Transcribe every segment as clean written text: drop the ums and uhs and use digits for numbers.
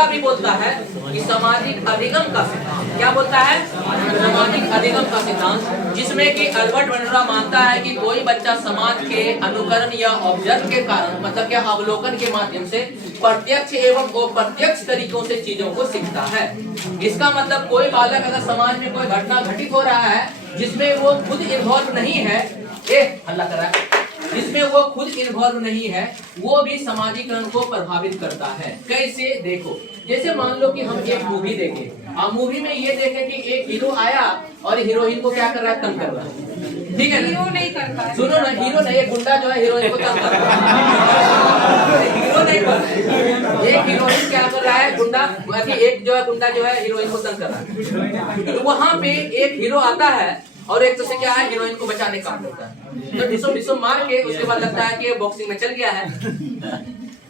Bandura भी बोलता है कि सामाजिक अधिगम का सिद्धांत, क्या बोलता है? सामाजिक अधिगम का सिद्धांत, जिसमें कि अल्बर्ट बंडूरा मानता है कि कोई बच्चा समाज के अनुकरण या ऑब्जर्व के कारण, मतलब क्या अवलोकन के माध्यम से प्रत्यक्ष एवं अप्रत्यक्ष तरीकों से चीजों को सीखता है। इसका मतलब कोई बालक अगर समाज में कोई घटना घटित हो रहा है जिसमें वो खुद इन्वॉल्व नहीं है, हल्ला कर रहा है, जिसमें वो खुद इन्वॉल्व नहीं है, वो भी सामाजिकरण को प्रभावित करता है। कैसे? देखो, जैसे मान लो कि हम एक मूवी देखें, और मूवी में ये देखें कि एक हीरो आया और हीरोइन को क्या कर रहा है? तंग कर रहा है, ठीक है? हीरो नहीं करता है, सुनो ना, हीरो नहीं, एक गुंडा जो है हीरोइन को तंग कर रहा है, हीरो नहीं कर रहा है, एक हीरोइन क्या कर रहा है? गुंडा, एक जो है गुंडा जो है हीरोइन को तंग कर रहा है। तो वहां पे एक हीरो आता है और एक तो से क्या है, हीरोइन को बचाने का काम करता है, तो डिसो डिसो मार के उसके बाद लगता है कि ये बॉक्सिंग में चल गया है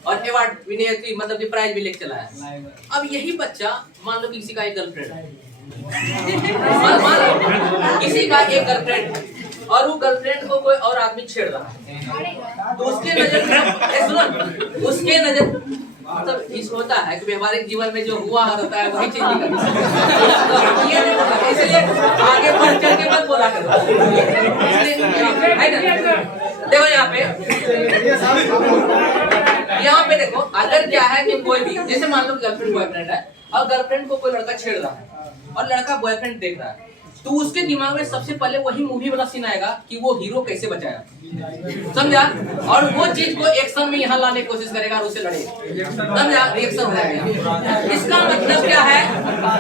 और अवार्ड विनर, मतलब कि प्राइज भी लेके चला है। अब यही बच्चा मान लो कि किसी का एक गर्लफ्रेंड है, किसी का एक गर्लफ्रेंड, और वो गर्लफ्रेंड को कोई और आदमी छेड़ रहा है, तो उसके नजर में, सुनो, उसके नजर, मतलब इस होता है कि व्यवहारिक जीवन में जो हुआ होता है वही चीज निकलती है, ये नहीं बोला, इसलिए आगे बढ़ चल के मत बोला करो। देखो यहाँ पे देखो, अगर क्या है कि कोई भी, जैसे मान लो गर्लफ्रेंड बॉयफ्रेंड है और गर्लफ्रेंड को कोई लड़का छेड़ रहा है और लड़का बॉयफ्रेंड देख रहा है, तो उसके दिमाग में सबसे पहले वही मूवी वाला सीन आएगा कि वो हीरो कैसे बचाया, समझा? और वो चीज को एक्शन में यहाँ लाने की कोशिश करेगा और उसे लड़ेगा, समझा? रिएक्शन हो जाएगा। इसका मतलब क्या है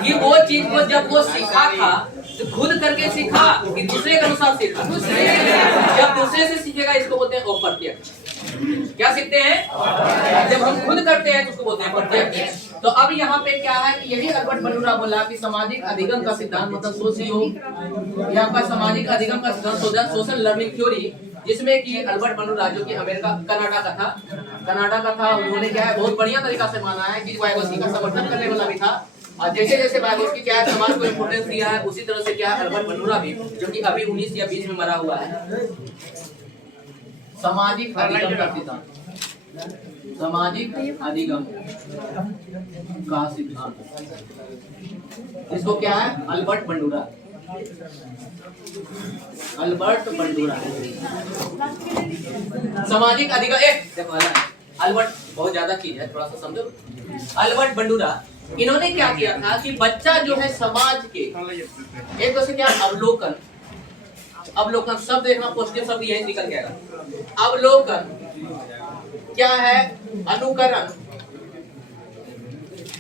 कि वो चीज को जब वो सीखा था तो खुद करके सीखा कि दूसरे के अनुसार सीखा, जब दूसरे से सीखेगा इसको बोलते हैं अप्रत्यक्ष। क्या सीखते हैं? जब हम खुद करते हैं तो उसको बोलते हैं प्रत्यक्ष। तो अब यहाँ पे क्या है कि यही अल्बर्ट बंडूरा बोला कि सामाजिक अधिगम का सिद्धांत, मतलब सोशियो, या आपका सामाजिक अधिगम का सिद्धांत, सोशल लर्निंग थ्योरी, जिसमें कि अल्बर्ट बंडूरा जो कि अमेरिका कनाडा का था, उन्होंने क्या है बहुत बढ़िया तरीका से माना है कि वाइगोत्स्की का समर्थन करने वाला भी था, और जैसे जैसे वाइगोत्स्की क्या है समाज को इम्पोर्टेंस दिया है, उसी तरह से क्या है अल्बर्ट बंडूरा भी, जो कि अभी 19 या 20 में मरा हुआ है। सामाजिक अधिगम का सिद्धांत, सामाजिक अधिगम का सिद्धांत, इसको क्या है? अल्बर्ट बंडूरा, अल्बर्ट बंडूरा सामाजिक अधिगम। देखो अल्बर्ट बहुत ज्यादा चीज है, थोड़ा सा समझो। अल्बर्ट बंडूरा, इन्होंने क्या किया था कि बच्चा जो है समाज के एक तो से क्या अवलोकन, अवलोकन शब्द देखना, पॉजिटिव शब्द यही निकल गया। अवलोकन क्या है? अनुकरण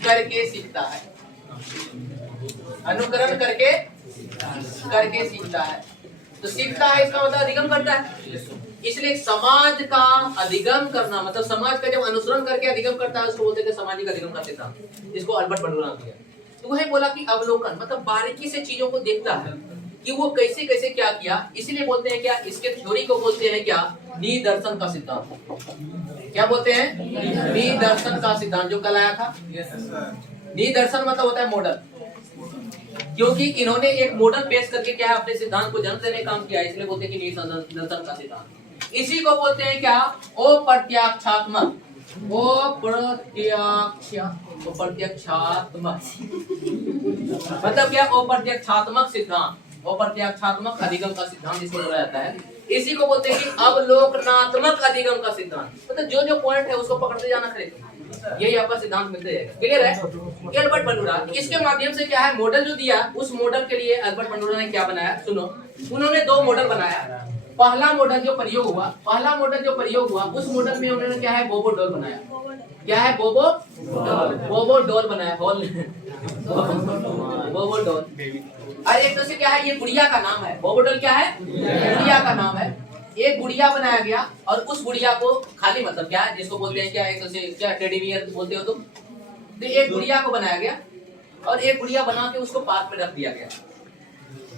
करके सीखता है, अनुकरण करके सीखता है। तो सीखता है इसका मतलब अधिगम करता है, इसलिए समाज का अधिगम करना, मतलब समाज का जब अनुसरण करके अधिगम करता है उसको बोलते हैं सामाजिक अधिगम का सिद्धांत, जिसको अल्बर्ट बंडूरा ने दिया। तो वही बोला कि अवलोकन मतलब बारीकी से चीजों को देखता है कि वो कैसे कैसे क्या किया, इसीलिए बोलते हैं क्या, इसके थ्योरी को बोलते हैं क्या? निदर्शन का सिद्धांत। क्या बोलते हैं? निदर्शन का सिद्धांत, जो कल आया था। निदर्शन मतलब होता है मॉडल, क्योंकि इन्होंने एक मॉडल पेश करके क्या है अपने सिद्धांत को जन्म देने का काम किया, इसलिए बोलते हैं कि निदर्शन का सिद्धांत। इसी को बोलते हैं क्या? अप्रत्यक्षात्मक, अप्रत्यक्षात्मक मतलब क्या? अप्रत्यक्षात्मक सिद्धांत, अप्रत्यक्षात्मक अधिगम का सिद्धांत इसको बोला जाता है। इसी को बोलते हैं कि अवलोकनात्मक अधिगम का सिद्धांत, मतलब जो जो पॉइंट है उसको पकड़ते जाना, खरीद यही आपका सिद्धांत मिलते जाएगा। क्लियर है? अल्बर्ट बंडूरा इसके माध्यम से क्या है मॉडल जो दिया, उस मॉडल के लिए अल्बर्ट बंडूरा ने क्या बनाया? सुनो, उन्होंने दो मॉडल बनाया। पहला मॉडल जो प्रयोग हुआ, उस मॉडल में उन्होंने क्या है? बोबो डॉल बनाया। क्या है? बोबो डॉल बनाया, बोबो डॉल। और एक तो से क्या है? ये गुड़िया का नाम है, बोबो डॉल क्या है? गुड़िया का नाम है। एक गुड़िया बनाया गया और उस गुड़िया को खाली मतलब क्या है, जिसको बोलते हैं क्या, एक तो से क्या टेडी बियर बोलते हो तुम, तो एक गुड़िया को बनाया गया और एक गुड़िया बना के उसको पार्क में रख दिया गया।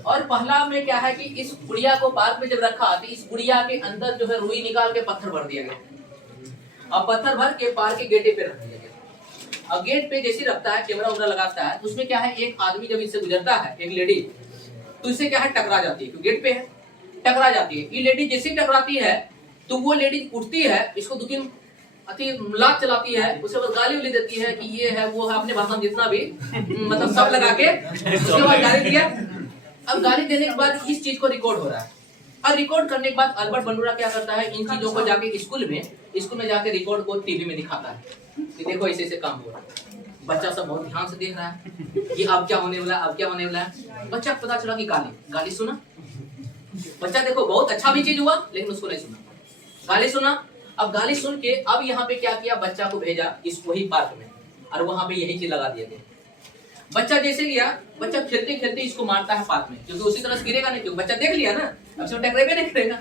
और पहला में क्या है कि इस गुड़िया को पार्क में जब रखा तो इस गुड़िया के अंदर जो है रुई निकाल के पत्थर भर दिया गया और पत्थर भर के पार्क के गेट पे रख दिया गया। और गेट पे जैसे रखता है, कैमरा उमरा लगाता है, तो उसमें क्या है, एक आदमी जब इससे गुजरता है, एक लेडी, तो इससे क्या है टकरा जाती है, तो गेट पे है टकरा जाती है। ये लेडी जैसे टकराती है तो वो लेडी उठती है, इसको 2-3 अति लात चलाती है, उसे बस गाली उली देती है कि ये है वो है, अपने भाषा में जितना भी मतलब सब लगा के उसके बाद गाली दिया। अब गाली देने के बाद इस चीज को रिकॉर्ड हो रहा है। अब रिकॉर्ड करने के बाद अल्बर्ट बंडूरा क्या करता है, इन चीजों को जाके स्कूल में जाके रिकॉर्ड को टीवी में दिखाता है कि देखो ऐसे ऐसे काम हुआ। बच्चा सब बहुत ध्यान से देख रहा है कि अब क्या होने वाला है, अब क्या होने वाला है। बच्चा को पता चला कि गाली सुना। बच्चा देखो बहुत अच्छा भी चीज हुआ लेकिन उसको नहीं सुना, गाली सुना। अब गाली सुन के अब यहाँ पे क्या किया, बच्चा को भेजा इस वही पार्क में और वहां पे यही चीज लगा दिया गया। बच्चा जैसे गया, बच्चा खेलते खेलते इसको मारता है पार्क में, क्योंकि उसी तरह से गिरेगा नहीं, क्योंकि बच्चा देख लिया ना, अब से टकराएगा नहीं करेगा।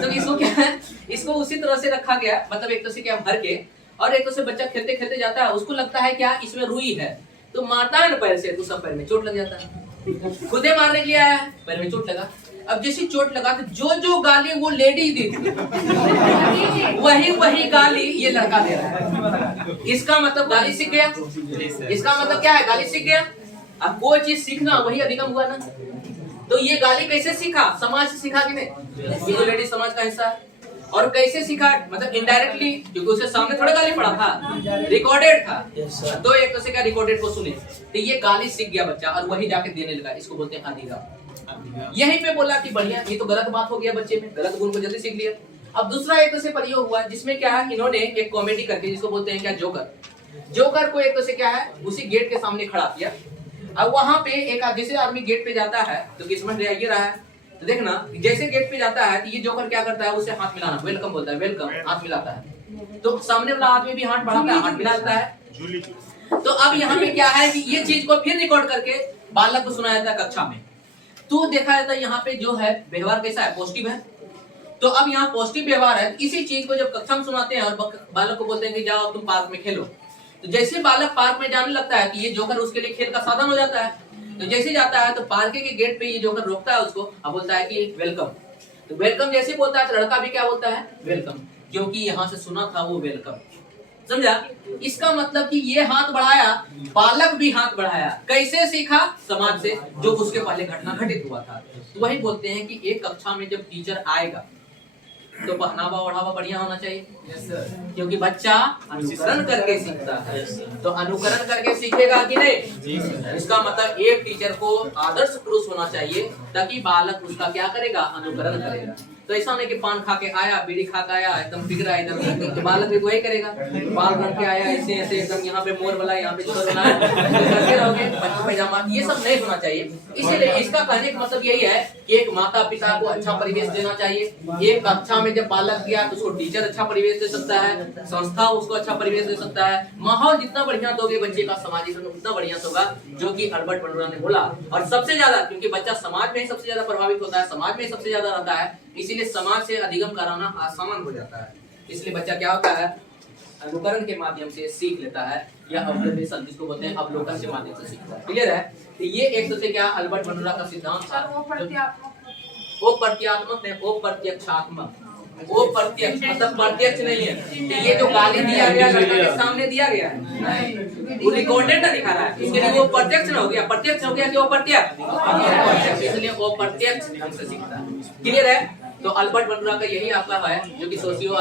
तो इसको क्या है, इसको उसी तरह से रखा गया, मतलब एक तरह से क्या भर के, और एक तरह से बच्चा खेलते खेलते जाता है, उसको लगता है क्या इसमें रुई है, तो मारता है ना पैर से, तो सब पैर में चोट लग जाता है। खुदे मारने के लिए आया है, पैर में चोट लगा। अब जैसी चोट लगा तो जो जो गाली वो लेडी दी थी वही गाली ये लड़का दे रहा है। इसका मतलब गाली सीख गया। इसका मतलब क्या है, गाली सीख गया। अब कोई चीज सीखना वही अधिगम हुआ ना। तो ये गाली कैसे सीखा, समाज से सीखा कि नहीं, ये लेडी समाज का हिस्सा है। और कैसे सीखा, मतलब इनडायरेक्टली, क्योंकि उसके सामने थोड़ा गाली पड़ा था, रिकॉर्डेड था, तो एक तरह से क्या रिकॉर्डेड को सुने, तो ये गाली सीख गया बच्चा और वही जाके देने लगा। इसको बोलते हैं अधिगम। यहीं पे बोला कि बढ़िया, ये तो गलत बात हो गया, बच्चे में गलत गुण को जल्दी सीख लिया। अब दूसरा एक तरह से प्रयोग हुआ जिसमें क्या है, इन्होंने एक कॉमेडी करके, जिसको बोलते हैं क्या जोकर को एक तरह से क्या है उसी गेट के सामने खड़ा किया। अब वहां पे एक जैसे आदमी गेट पे जाता है तो किस्मत ये रहा है, तो देखना जैसे गेट पे जाता है तो ये जोकर क्या करता है, उसे हाथ मिलाना, वेलकम बोलता है, वेलकम, हाथ मिलाता है। तो सामने वाला आदमी भी हाथ बढ़ाता है, हाथ मिलाता है। तो अब यहाँ पे क्या है कि ये चीज को फिर रिकॉर्ड करके बालक को सुनाया जाता है कक्षा में। तो देखा जाता है यहाँ पे जो है व्यवहार कैसा है, पॉजिटिव है। तो अब यहाँ पॉजिटिव व्यवहार है, इसी चीज को जब कक्षा में सुनाते हैं और बालक को बोलते हैं कि जाओ तुम पार्क में खेलो, तो जैसे बालक पार्क में जाने लगता है कि ये जोकर उसके लिए खेल का साधन हो जाता है। तो जैसे जाता है तो पार्क के गेट पे ये जोकर रोकता है उसको, अब बोलता है कि वेलकम। तो वेलकम जैसे बोलता है तो लड़का भी क्या बोलता है, वेलकम, क्योंकि यहाँ से सुना था वो वेलकम। समझा? इसका मतलब कि ये हाथ बढ़ाया, बालक भी हाथ बढ़ाया। कैसे सीखा, समाज से, जो उसके पहले घटना घटित हुआ था। तो वही बोलते हैं कि एक कक्षा में जब टीचर आएगा तो पहनावा ओढ़ावा बढ़िया होना चाहिए। क्योंकि बच्चा अनुकरण करके सीखता है, तो अनुकरण करके सीखेगा कि नहीं। इसका मतलब एक टीचर को आदर्श पुरुष होना चाहिए ताकि बालक उसका क्या करेगा, अनुकरण करेगा। तो ऐसा नहीं कि पान खा के आया, बीड़ी खा के आया, एकदम बिक रहा है इधर, तो बालक भी वही करेगा। बाल रख के आया ऐसे ऐसे एकदम, यहाँ पे मोर वाला, यहाँ पे जोर वाला, करके रहोगे बच्चों पैजामा, ये सब नहीं होना चाहिए। इसीलिए इसका कहने का मतलब यही है कि एक माता पिता को अच्छा परिवेश देना चाहिए। एक कक्षा में जब बालक गया तो उसको टीचर अच्छा परिवेश दे सकता है, संस्था उसको अच्छा परिवेश दे सकता है। माहौल जितना बढ़िया दोगे बच्चे का, सामाजिक उतना बढ़िया होगा, जो कि अल्बर्ट बंडूरा ने बोला। और सबसे ज्यादा, क्योंकि बच्चा समाज में ही सबसे ज्यादा प्रभावित होता है, समाज में सबसे ज्यादा रहता है, इसीलिए समाज से अधिगम कराना आसान हो जाता है। इसलिए बच्चा क्या होता है, अनुकरण के माध्यम से सीख लेता है, या ऑब्जर्वेशन जिसको बोलते हैं अवलोकन के माध्यम से सीखता है। क्लियर है? तो ये एक तरह से क्या अल्बर्ट बंडूरा का सिद्धांत था। वो प्रत्यात्मक नहीं, वो प्रत्यक्षात्मक। वो प्रत्यक्ष मतलब प्रत्यक्ष नहीं है कि ये जो गाली दिया गया लड़का के सामने दिया गया है, वो रिकॉर्डेड ना दिखा रहा है, इसके लिए वो प्रत्यक्ष ना हो गया, प्रत्यक्ष हो गया कि वो प्रत्यक्ष, इसलिए वो प्रत्यक्ष ढंग से सीखता है। क्लियर है? तो अल्बर्ट बंडूरा का यही आपका है, जो कि सोशियो